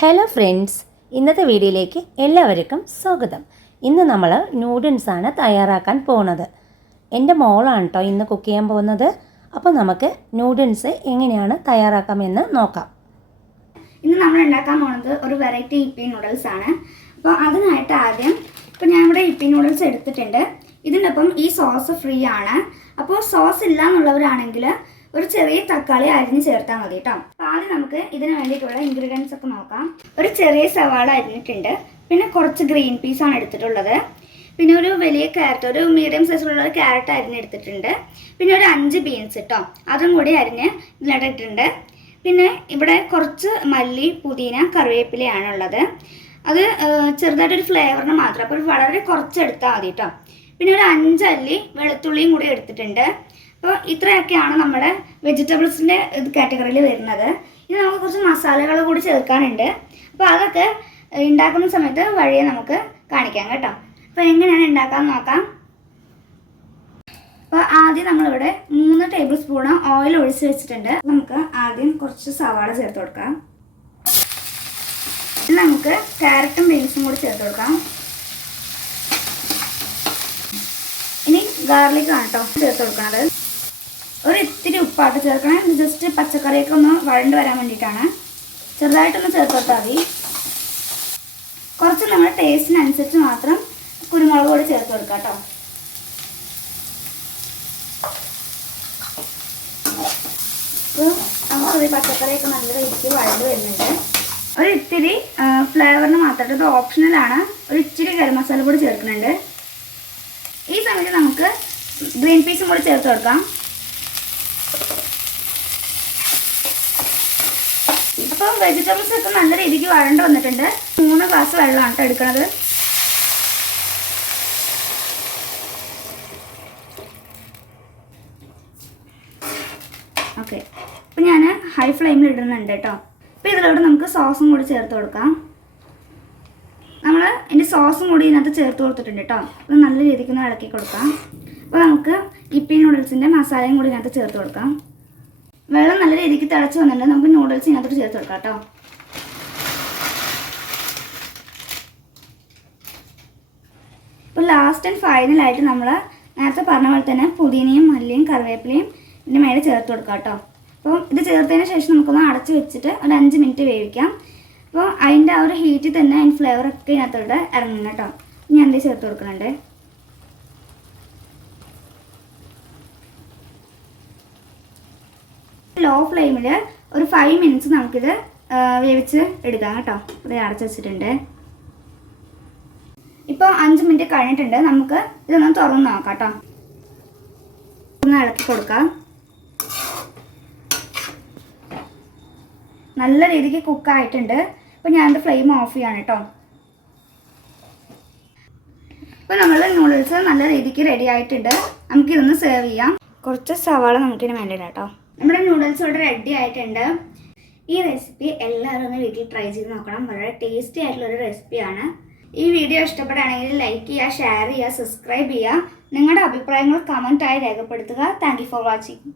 Hello friends ഇന്നത്തെ വീഡിയോയിലേക്ക് എല്ലാവർക്കും സ്വാഗതം. ഇന്ന് നമ്മൾ നൂഡിൽസ് ആണ് തയ്യാറാക്കാൻ പോകുന്നത് എന്റെ മോളാണ് കേട്ടോ ഇന്ന് കുക്ക് ചെയ്യാൻ പോകുന്നത്. അപ്പോൾ നമുക്ക് നൂഡിൽസ് എങ്ങനെയാണ് തയ്യാറാക്കാമെന്ന് നോക്കാം. ഇന്ന് നമ്മൾ ഉണ്ടാക്കാൻ പോകുന്നത് ഒരു വെറൈറ്റി ഇപ്പി നൂഡിൽസ് ആണ്. അപ്പോൾ അതിനായിട്ട് ആദ്യം ഇപ്പോൾ ഞാൻ ഇവിടെ ഇപ്പി നൂഡിൽസ് എടുത്തിട്ടുണ്ട്. ഇതിനൊപ്പം ഈ സോസ് ഫ്രീ ആണ്. അപ്പോൾ സോസ് ഇല്ല എന്നുള്ളവരാണെങ്കിൽ ഒരു ചെറിയ തക്കാളി അരിഞ്ഞ് ചേർത്താൽ മതി കേട്ടോ അപ്പോൾ ആദ്യം നമുക്ക് ഇതിന് വേണ്ടിയിട്ടുള്ള ഇൻഗ്രീഡിയൻസ് ഒക്കെ നോക്കാം. ഒരു ചെറിയ സവാള അരിഞ്ഞിട്ടുണ്ട്. പിന്നെ കുറച്ച് ഗ്രീൻ പീസാണ് എടുത്തിട്ടുള്ളത്. പിന്നെ ഒരു വലിയ ക്യാരറ്റ് ഒരു മീഡിയം സൈസിലുള്ള ഒരു ക്യാരറ്റ് അരിഞ്ഞെടുത്തിട്ടുണ്ട്. പിന്നെ ഒരു അഞ്ച് ബീൻസ് കേട്ടോ അതും കൂടി അരിഞ്ഞ് ഇതിലിട്ടിട്ടുണ്ട് പിന്നെ ഇവിടെ കുറച്ച് മല്ലി പുതിന കറിവേപ്പിലയാണുള്ളത് അത് ചെറുതായിട്ടൊരു ഫ്ലേവറിന് മാത്രം. അപ്പോൾ വളരെ കുറച്ച് എടുത്താൽ മതി കേട്ടോ പിന്നെ ഒരു അഞ്ചല്ലി വെളുത്തുള്ളിയും കൂടി എടുത്തിട്ടുണ്ട്. അപ്പോൾ ഇത്രയൊക്കെയാണ് നമ്മുടെ വെജിറ്റബിൾസിന്റെ ഇത് കാറ്റഗറിയിൽ വരുന്നത്. ഇനി നമുക്ക് കുറച്ച് മസാലകൾ കൂടി ചേർക്കാനുണ്ട്. അപ്പോൾ അതൊക്കെ ഉണ്ടാക്കുന്ന സമയത്ത് വഴിയെ നമുക്ക് കാണിക്കാം കേട്ടോ. അപ്പോൾ എങ്ങനെയാണ് ഉണ്ടാക്കാൻ നോക്കാം. അപ്പോൾ ആദ്യം നമ്മളിവിടെ മൂന്ന് ടേബിൾ സ്പൂണ് ഓയിൽ ഒഴിച്ച് വെച്ചിട്ടുണ്ട്. നമുക്ക് ആദ്യം കുറച്ച് സവാള ചേർത്ത് കൊടുക്കാം. നമുക്ക് ക്യാരറ്റും ബീൻസും കൂടി ചേർത്ത് കൊടുക്കാം. ഇനി ഗാർലിക് ആണ് കേട്ടോ ചേർത്ത് കൊടുക്കണത് ഒരു ഇത്തിരി ഉപ്പാട്ട് ചേർക്കണം. ഇത് ജസ്റ്റ് പച്ചക്കറിയൊക്കെ ഒന്ന് വഴണ്ട് വരാൻ വേണ്ടിയിട്ടാണ്. ചെറുതായിട്ടൊന്ന് ചേർത്ത് കൊടുത്താൽ മതി. കുറച്ച് നമ്മുടെ ടേസ്റ്റിനനുസരിച്ച് മാത്രം കുരുമുളക് പൊടി ചേർത്ത് കൊടുക്കാം കേട്ടോ. നമുക്കത് പച്ചക്കറിയൊക്കെ നല്ല രീതിക്ക് വഴണ്ട് വരുന്നുണ്ട്. ഒരു ഇത്തിരി ഫ്ലേവറിന് മാത്രമായിട്ട് ഇത് ഓപ്ഷണലാണ് ഒരു ഇച്ചിരി ഗരം മസാല കൂടി ചേർക്കുന്നുണ്ട്. ഈ സമയത്ത് നമുക്ക് ഗ്രീൻ പീസും കൂടി ചേർത്ത് കൊടുക്കാം. അപ്പോൾ വെജിറ്റബിൾസ് ഒക്കെ നല്ല രീതിക്ക് വഴണ്ട് വന്നിട്ടുണ്ട്. മൂന്ന് ഗ്ലാസ് വെള്ളമാണ് കേട്ടോ എടുക്കുന്നത് ഓക്കെ ഇപ്പം ഞാൻ ഹൈ ഫ്ലെയിമിൽ ഇടുന്നുണ്ട് കേട്ടോ. അപ്പോൾ ഇതിലോട്ട് നമുക്ക് സോസും കൂടി ചേർത്ത് കൊടുക്കാം. നമ്മൾ ഇതിന്റെ സോസും കൂടി ഇതിനകത്ത് ചേർത്ത് കൊടുത്തിട്ടുണ്ട് കേട്ടോ. അത് നല്ല രീതിക്ക് ഒന്ന് ഇളക്കി കൊടുക്കാം. അപ്പോൾ നമുക്ക് ഇപ്പി നൂഡിൽസിന്റെ മസാലയും കൂടി ഇതിനകത്ത് ചേർത്ത് കൊടുക്കാം. വെള്ളം നല്ല രീതിക്ക് തിളച്ച് വന്നിട്ടുണ്ട്. നമുക്ക് നൂഡിൽസ് ഇതിനകത്തോട്ട് ചേർത്ത് കൊടുക്കാം കേട്ടോ. ഇപ്പോൾ ലാസ്റ്റ് ആൻഡ് ഫൈനലായിട്ട് നമ്മൾ നേരത്തെ പറഞ്ഞ പോലെ തന്നെ പുതിനയും മല്ലിയും കറിവേപ്പിലയും ഇതിന്റെ മേലെ ചേർത്ത് കൊടുക്കാം കേട്ടോ. അപ്പോൾ ഇത് ചേർത്തതിന് ശേഷം നമുക്കൊന്ന് അടച്ച് വെച്ചിട്ട് ഒരു അഞ്ച് മിനിറ്റ് വേവിക്കാം. അപ്പോൾ അതിന്റെ ആ ഒരു ഹീറ്റിൽ തന്നെ അതിന്റെ ഫ്ലേവറൊക്കെ ഇതിനകത്തോട്ട് ഇറങ്ങും കേട്ടോ. ഞാൻ എന്തേ ചേർത്ത് കൊടുക്കുന്നുണ്ട്? ലോ ഫ്ലെയിമിൽ ഒരു ഫൈവ് മിനിറ്റ്സ് നമുക്കിത് വേവിച്ച് എടുക്കാം കേട്ടോ. ഇത് അടച്ച് വെച്ചിട്ടുണ്ട്. ഇപ്പോൾ അഞ്ച് മിനിറ്റ് കഴിഞ്ഞിട്ടുണ്ട്. നമുക്ക് ഇതൊന്ന് തുറന്ന് നോക്കാം കേട്ടോ. ഒന്ന് ഇളക്കി കൊടുക്കാം. നല്ല രീതിക്ക് കുക്കായിട്ടുണ്ട് ഇപ്പം ഞാനത് ഫ്ലെയിം ഓഫ് ചെയ്യാണ് കേട്ടോ. ഇപ്പോൾ നമ്മൾ നൂഡിൽസ് നല്ല രീതിക്ക് റെഡി ആയിട്ടുണ്ട്. നമുക്കിതൊന്ന് സെർവ് ചെയ്യാം. കുറച്ച് സവാള നമുക്കിന് വേണ്ടിയിട്ട് കേട്ടോ. നമ്മുടെ നൂഡിൽസ് ഇവിടെ റെഡി ആയിട്ടുണ്ട്. ഈ റെസിപ്പി എല്ലാവരും ഒന്ന് വീട്ടിൽ ട്രൈ ചെയ്ത് നോക്കണം. വളരെ ടേസ്റ്റി ആയിട്ടുള്ള ഒരു റെസിപ്പിയാണ് ഈ വീഡിയോ ഇഷ്ടപ്പെടുകയാണെങ്കിൽ ലൈക്ക് ചെയ്യുക ഷെയർ ചെയ്യുക സബ്സ്ക്രൈബ് ചെയ്യുക. നിങ്ങളുടെ അഭിപ്രായങ്ങൾ കമന്റായി രേഖപ്പെടുത്തുക. Thank for watching